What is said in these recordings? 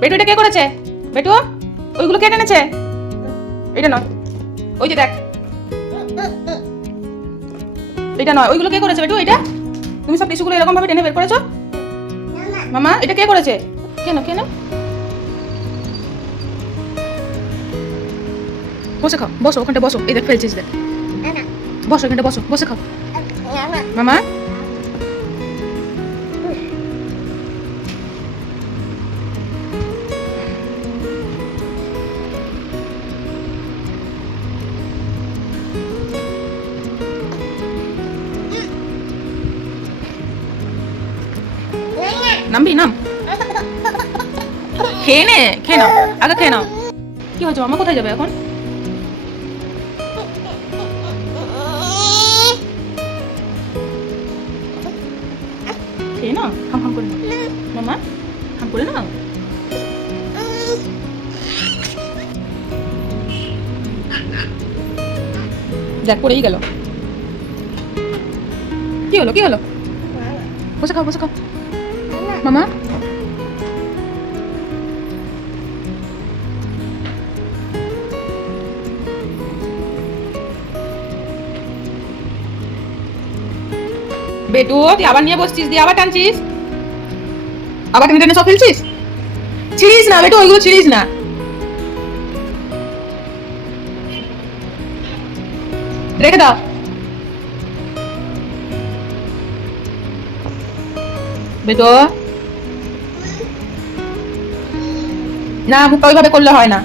বেটু, এটা কে করেছে? বেটু, ওইগুলো কে টেনেছে এটা নয়। ওই যে দেখ। এটা নয়। ওইগুলো কে করেছে বেটু, এটা? তুমি সব টিস্যুগুলো এরকম ভাবে টেনে বের করেছ? মামা, এটা কে করেছে? কেন কেন? বসে খাও। বসো, ওখানটা বসো। এই দেখ, ফেলছিস, দেখ। বসো, এখানটা বসো। বসে খাও। মামা? নামবি নাম খেয়ে নে খেয়ে নাও আগে খেয়ে নাও কি হয়েছে মামা কোথায় যাবে এখন খেয়ে নাও হাম হাম করে মামা হাম করে নাও দেখ পড়েই গেল কি হলো কি হলো বসে খাও বসে খাও মামা? বেটু, তুই আবার নিয়ে বসছিস, দিয়ে আবার টানছিস? আবার টেনে টেনে সব ফেলছিস? ছিড়িস না, বেটু, ওইগুলো ছিড়িস না। রেখে দাও। বেটো না মুখটা ওইভাবে করলে হয় না।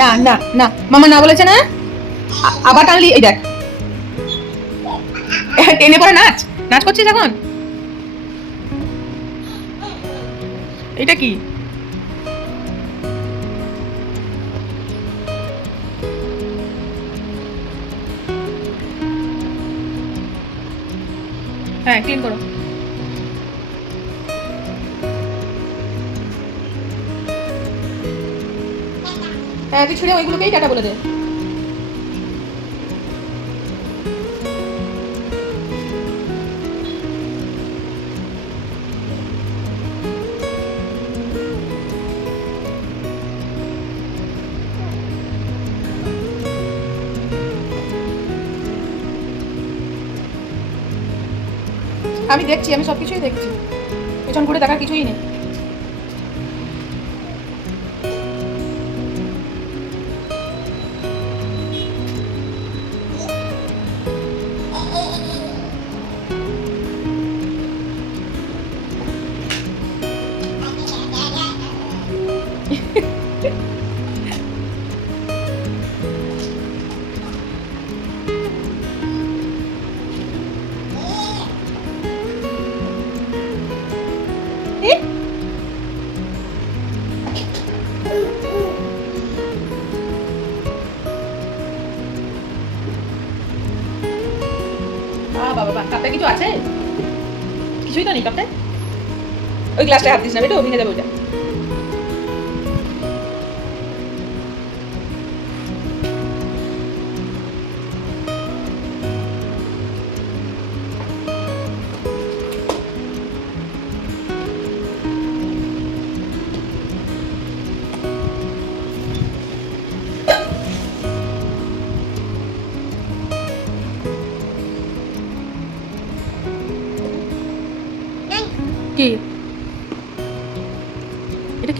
না না না, মামা না বলেছে না? আবার টানলি, এই দেখ। টেনে পরে নাচ। নাচ করছিস এখন? এটা কি? হ্যাঁ ক্লিন করো। হ্যাঁ তুই ছিঁড়ে ওইগুলোকেই টাটা বলে দে। আমি দেখছি, আমি সব কিছুই দেখছি। পেছন ঘুরে দেখার কিছুই নেই। কিছু আছে? কিছুই তো নেই কাপটায় ওই গ্লাসটা হাত দিস না, বেটা ভেঙে যাবে ওইটা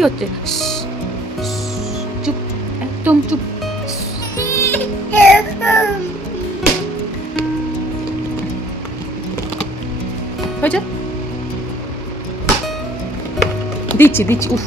কি হচ্ছে? চুপ একদম চুপ। হয়েছে? দিচ্ছি দিচ্ছি উফ।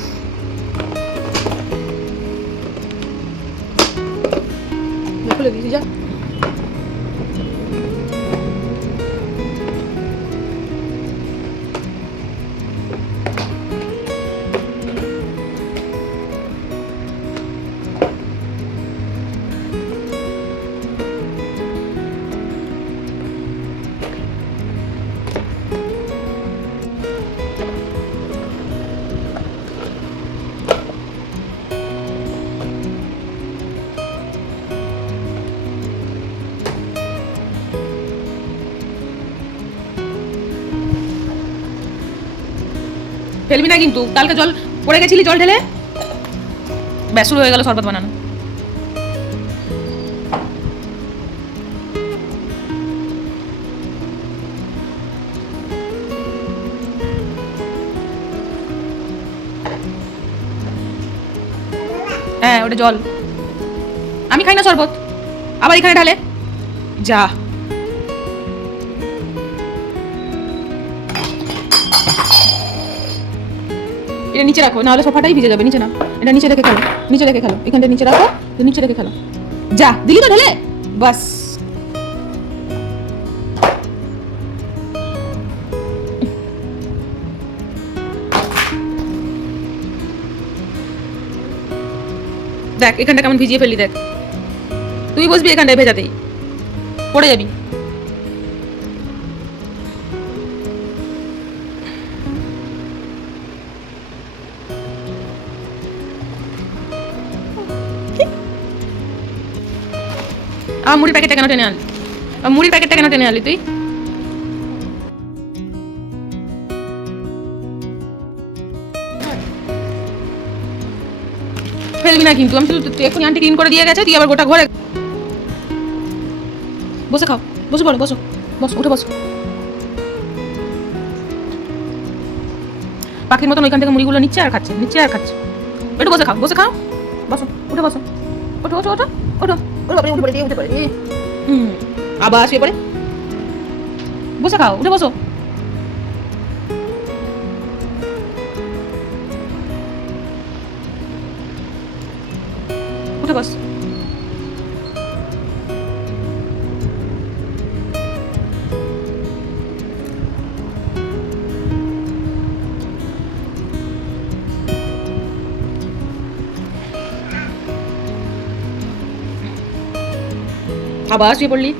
ফেলবি না কিন্তু। কালকে জল পড়ে গেছিলি জল ঢেলে? ব্যাস হয়ে গেল শরবত বানানো। হ্যাঁ ওটা জল। আমি খাই না শরবত। আবার এখানে ঢালে? যা। এটা নিচে রাখো, নাহলে সোফাটাই ভিজে যাবে, নিচে না এটা নিচে রেখে খেলো, নিচে রেখে খেলো, এখানটা নিচে রাখো, তো নিচে রেখে খেলো। যা, দিলি তো ঢেলে? বাস। দেখ, এখানটা কেমন ভিজিয়ে ফেলি দেখ। তুই বসবি এখানটায় ভেজাতেই। পড়ে যাবি। আমার মুড়ির প্যাকেটটা কেন টেনে আনলি? মুড়ির প্যাকেটটা কেন টেনে আনলি তুই? ফেলবি না কিন্তু, আমি তুই এক্ষুনি আন্টি ক্লিন করে দিয়ে গেছে, তুই আবার গোটা ঘরে বসে খাও, বসে পড়ো, বসো বসো, উঠে বসো। পাখির মতন ওইখান থেকে মুড়িগুলো নিচ্ছে আর খাচ্ছে, নিচ্ছে আর খাচ্ছে। একটু বসে খাও বসে খাও, বসো, উঠে বসো। ওঠো ওঠো ওঠো ওঠো। ওঠো বাবারে, উঠে পড়ে উঠে পড়ে। হুম। আবার শুয়ে পড়ে বসে খাও উঠে বসো। উঠে বস। আবার শুয়ে পড়লি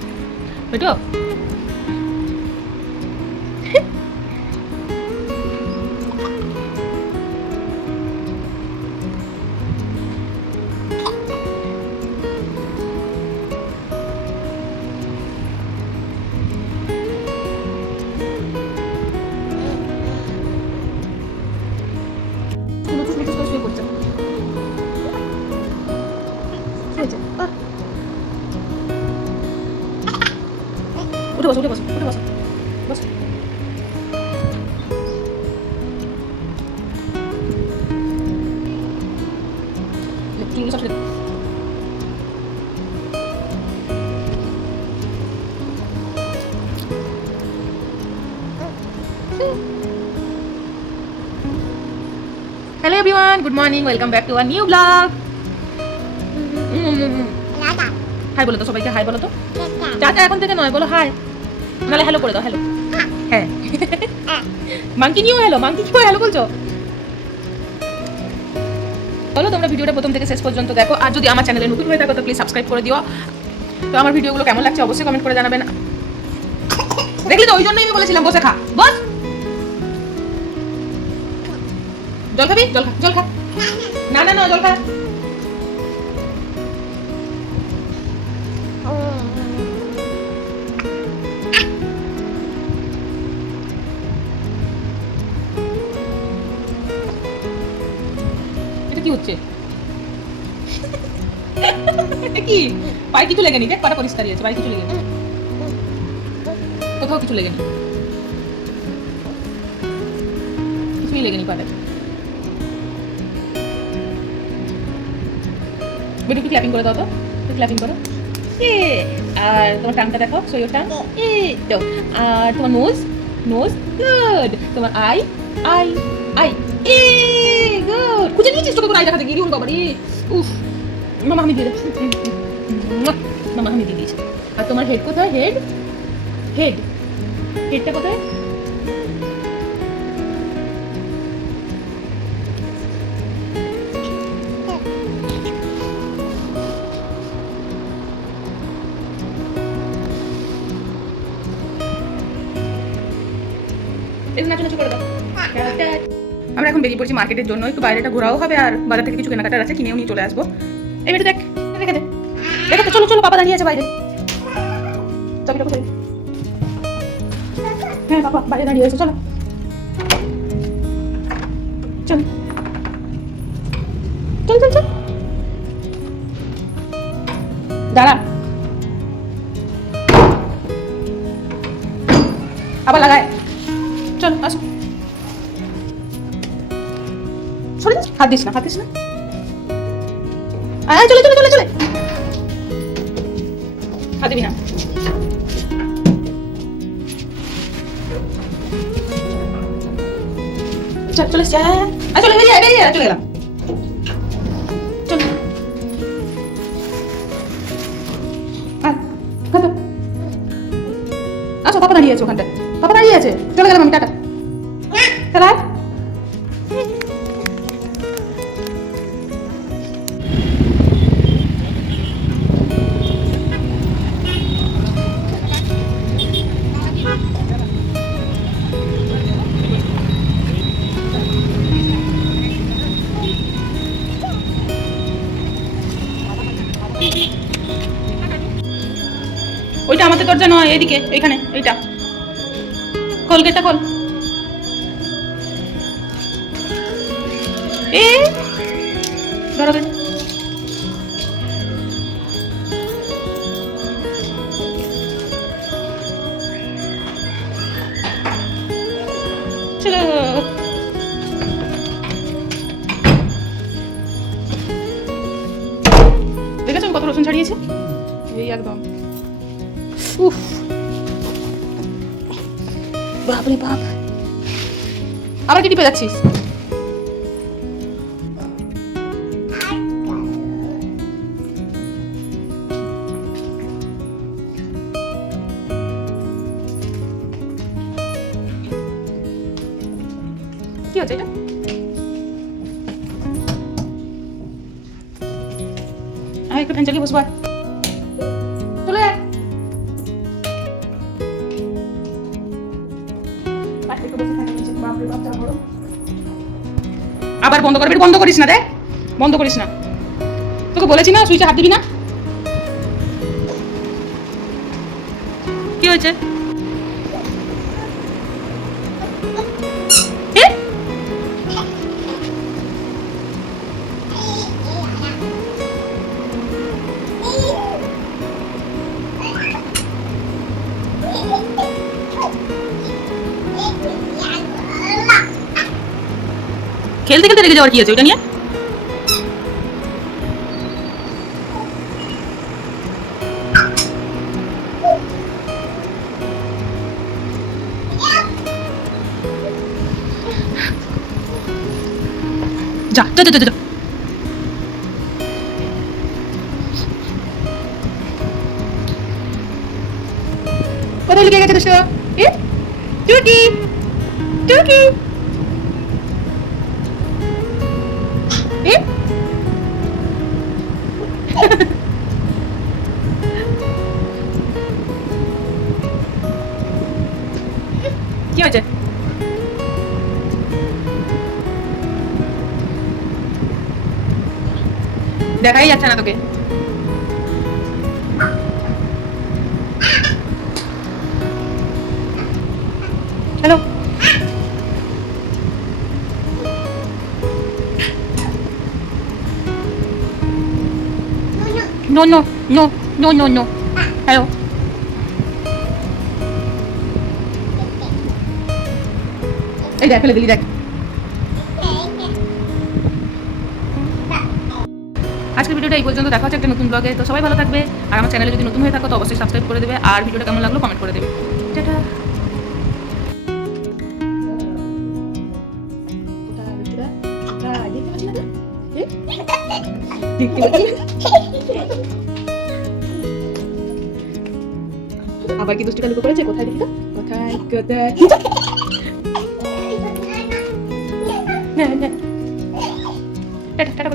Hello everyone, good morning, welcome back to a new vlog. Hi বলো তো সবাইকে। হাই বলো তো। চাচা এখন থেকে নয় বলো হাই নাহলে হ্যালো করে দাও হ্যালো হ্যাঁ। মাংকি নিয়েও হ্যালো মাংকি কিও হ্যালো বলছো? বলো তোমরা ভিডিওটা প্রথম থেকে শেষ পর্যন্ত দেখো। আর যদি আমার চ্যানেলে নতুন হয়ে থাকো তো প্লিজ সাবস্ক্রাইব করে দিও। তো আমার ভিডিওগুলো কেমন লাগছে অবশ্যই কমেন্ট করে জানাবেন। দেখলি তো ওই জন্যই আমি বলেছিলাম বসে খা। বস। জল খাবি? জল খা জল খা। না না না, জল খা। এটা কি হচ্ছে? কি? পায়ে কিছু লেগেনি দেখ পাটা পরিষ্কারই আছে, পায়ে কিছু লেগেনি কোথাও কিছু লেগেনি কিছুই লেগেনি পাটা বেটু কি ক্ল্যাপিং করে দাও তো? একটু ক্ল্যাপিং করো। এ, আর তোমার টাংটা দেখো সো ইয়োর টাং এ তো আর তোমার নোজ নোজ গুড তোমার আই আই আই এ গুড খুঁজে নিয়েছিস তোকে কোনো আই দেখাতে গিয়ে? বাবা রে উফ। মামা আমি দিয়ে দিচ্ছি মামা আমি দিয়ে দিয়েছি। আর তোমার হেড কোথায়? হেড হেড হেডটা কোথায়? নাচু করে দাও। আমরা এখন বেরিয়ে পড়ছি মার্কেটের জন্য একটু বাইরেটা ঘোরাও হবে আর বাজার থেকে কিছু কেনাকাটার আছে কিনেও নিয়ে চলে আসব। এবার দেখ রেখে দে। রেখে চলো চলো বাবা দাঁড়িয়ে আছে বাইরে। চাবিটা কোথায়? হ্যাঁ বাবা বাইরে দাঁড়িয়ে আছে চলো। চল। চল চল চল। দাঁড়া। আবার লাগায়। চল, আসো। সরে হাত দিস না, হাত দিস না। আয়, চলে চলে চলে চলে। হাত দিবি না। চল, চলে আয়, চলে বেরিয়ে বেরিয়ে চলে গেলাম। আচ্ছা পাপা দাঁড়িয়ে আছে ওখানটায়। পাপা দাঁড়িয়ে আছে চলে গেলাম আমি টাটা। ওইটা আমাদের দরজা নয় এদিকে এইখানে এইটা। খোল খোল। এ ধরো বাপরে বাপ। আবার কি টিপে যাচ্ছিস? কি হচ্ছে এটা? আয় একটু চালিয়ে বসবো আবার বন্ধ করবি বন্ধ করিস না, দেখ। বন্ধ করিস না। তোকে বলেছি না, সুইচে হাত দিবি না? কি হয়েছে? খেলতে খেলতে রেখে যাওয়ার কি আছে ওটা নিয়ে যা যা যা যা, যা কোথায় লুকিয়ে গেছে দুষ্ট এ টুকি টুকি দেখাই যাচ্ছে না তোকে hello No, no, no, no, no, no. Hello. এই দেখ ফেলে দিলি দেখ এই পর্যন্ত দেখা হচ্ছে একটা নতুন ব্লগে তো সবাই ভালো থাকবে। আর আমার চ্যানেলে যদি নতুন হয়ে থাকো, তো অবশ্যই সাবস্ক্রাইব করে দেবে। আর ভিডিওটা কেমন লাগল কমেন্ট করে দেবে। টাটা। আবার কি দুষ্টুটা লুকো করেছে? কোথায় দেখি কোথায়? কোথায়? হ্যাঁ হ্যাঁ। Tata tata